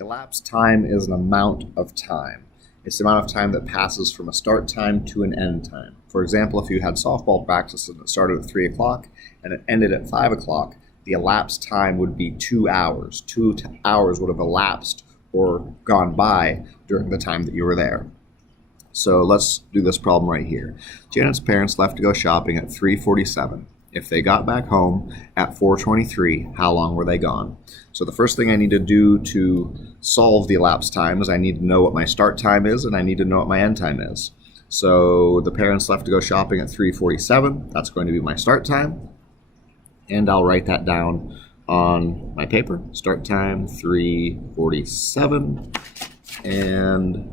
Elapsed time is an amount of time. It's the amount of time that passes from a start time to an end time. For example, if you had softball practice and it started at 3 o'clock and it ended at 5 o'clock, the elapsed time would be 2 hours. 2 hours would have elapsed or gone by during the time that you were there. So let's do this problem right here. Janet's parents left to go shopping at 3:47. If they got back home at 4:23, how long were they gone? So the first thing I need to do to solve the elapsed time is I need to know what my start time is and I need to know what my end time is. So the parents left to go shopping at 3:47. That's going to be my start time. And I'll write that down on my paper. Start time 3:47. And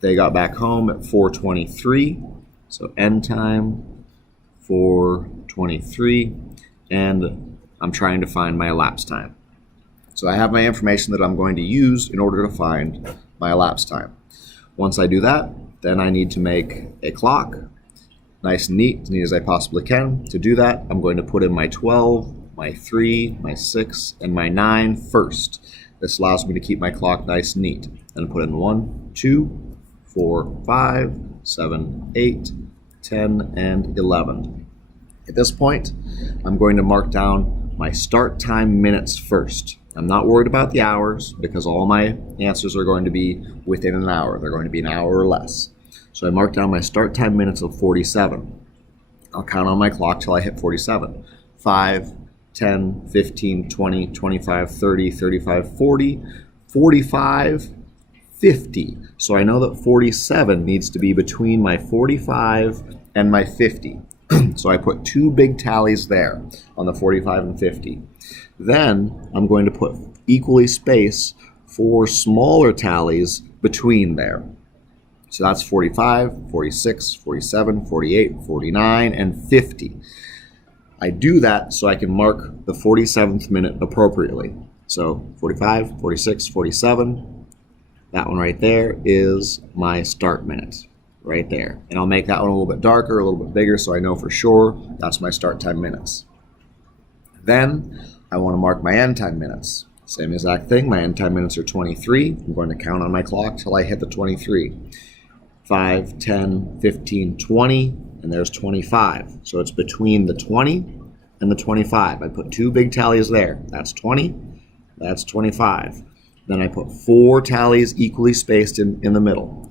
they got back home at 4:23. So end time 4:23, and I'm trying to find my elapsed time. So I have my information that I'm going to use in order to find my elapsed time. Once I do that, then I need to make a clock, nice and neat, as neat as I possibly can. To do that, I'm going to put in my 12, my 3, my 6, and my 9 first. This allows me to keep my clock nice and neat. Then put in 1, 2, 4, 5, 7, 8, 10, and 11. At this point, I'm going to mark down my start time minutes first. I'm not worried about the hours because all my answers are going to be within an hour. They're going to be an hour or less. So I mark down my start time minutes of 47. I'll count on my clock till I hit 47. 5, 10, 15, 20, 25, 30, 35, 40, 45, 50. So I know that 47 needs to be between my 45 and my 50. So I put 2 big tallies there on the 45 and 50. Then I'm going to put equally spaced 4 smaller tallies between there. So that's 45, 46, 47, 48, 49, and 50. I do that so I can mark the 47th minute appropriately. So 45, 46, 47. That one right there is my start minute, right there. And I'll make that one a little bit darker, a little bit bigger, so I know for sure that's my start time minutes. Then I want to mark my end time minutes. Same exact thing, my end time minutes are 23. I'm going to count on my clock till I hit the 23. 5, 10, 15, 20, and there's 25. So it's between the 20 and the 25. I put 2 big tallies there. That's 20, that's 25. Then I put 4 tallies equally spaced in the middle.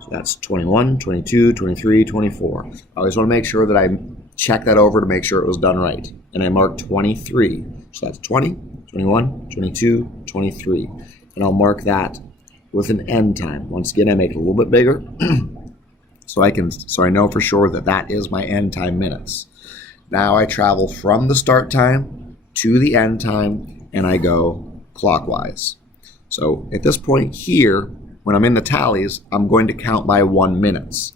So that's 21, 22, 23, 24. I always want to make sure that I check that over to make sure it was done right. And I mark 23. So that's 20, 21, 22, 23. And I'll mark that with an end time. Once again, I make it a little bit bigger so I know for sure that that is my end time minutes. Now I travel from the start time to the end time and I go clockwise. So at this point here, when I'm in the tallies, I'm going to count by 1 minutes.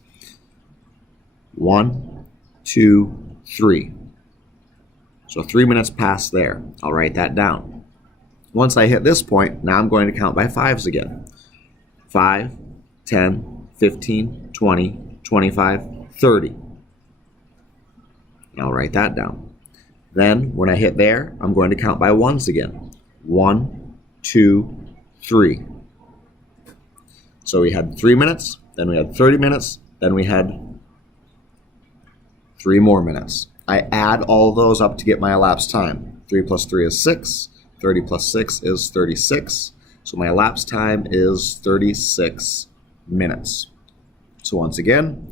1, 2, 3. So 3 minutes past there. I'll write that down. Once I hit this point, now I'm going to count by 5s again. 5, 10, 15, 20, 25, 30. And I'll write that down. Then when I hit there, I'm going to count by 1s again. 1, 2, 3. So we had 3 minutes, then we had 30 minutes, then we had 3 more minutes. I add all of those up to get my elapsed time. 3 plus 3 is 6. 30 plus 6 is 36. So my elapsed time is 36 minutes. So once again,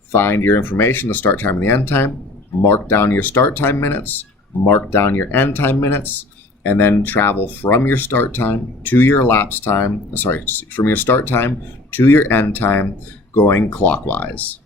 find your information, the start time and the end time. Mark down your start time minutes, mark down your end time minutes, and then travel from your start time to your elapsed time, from your start time to your end time going clockwise.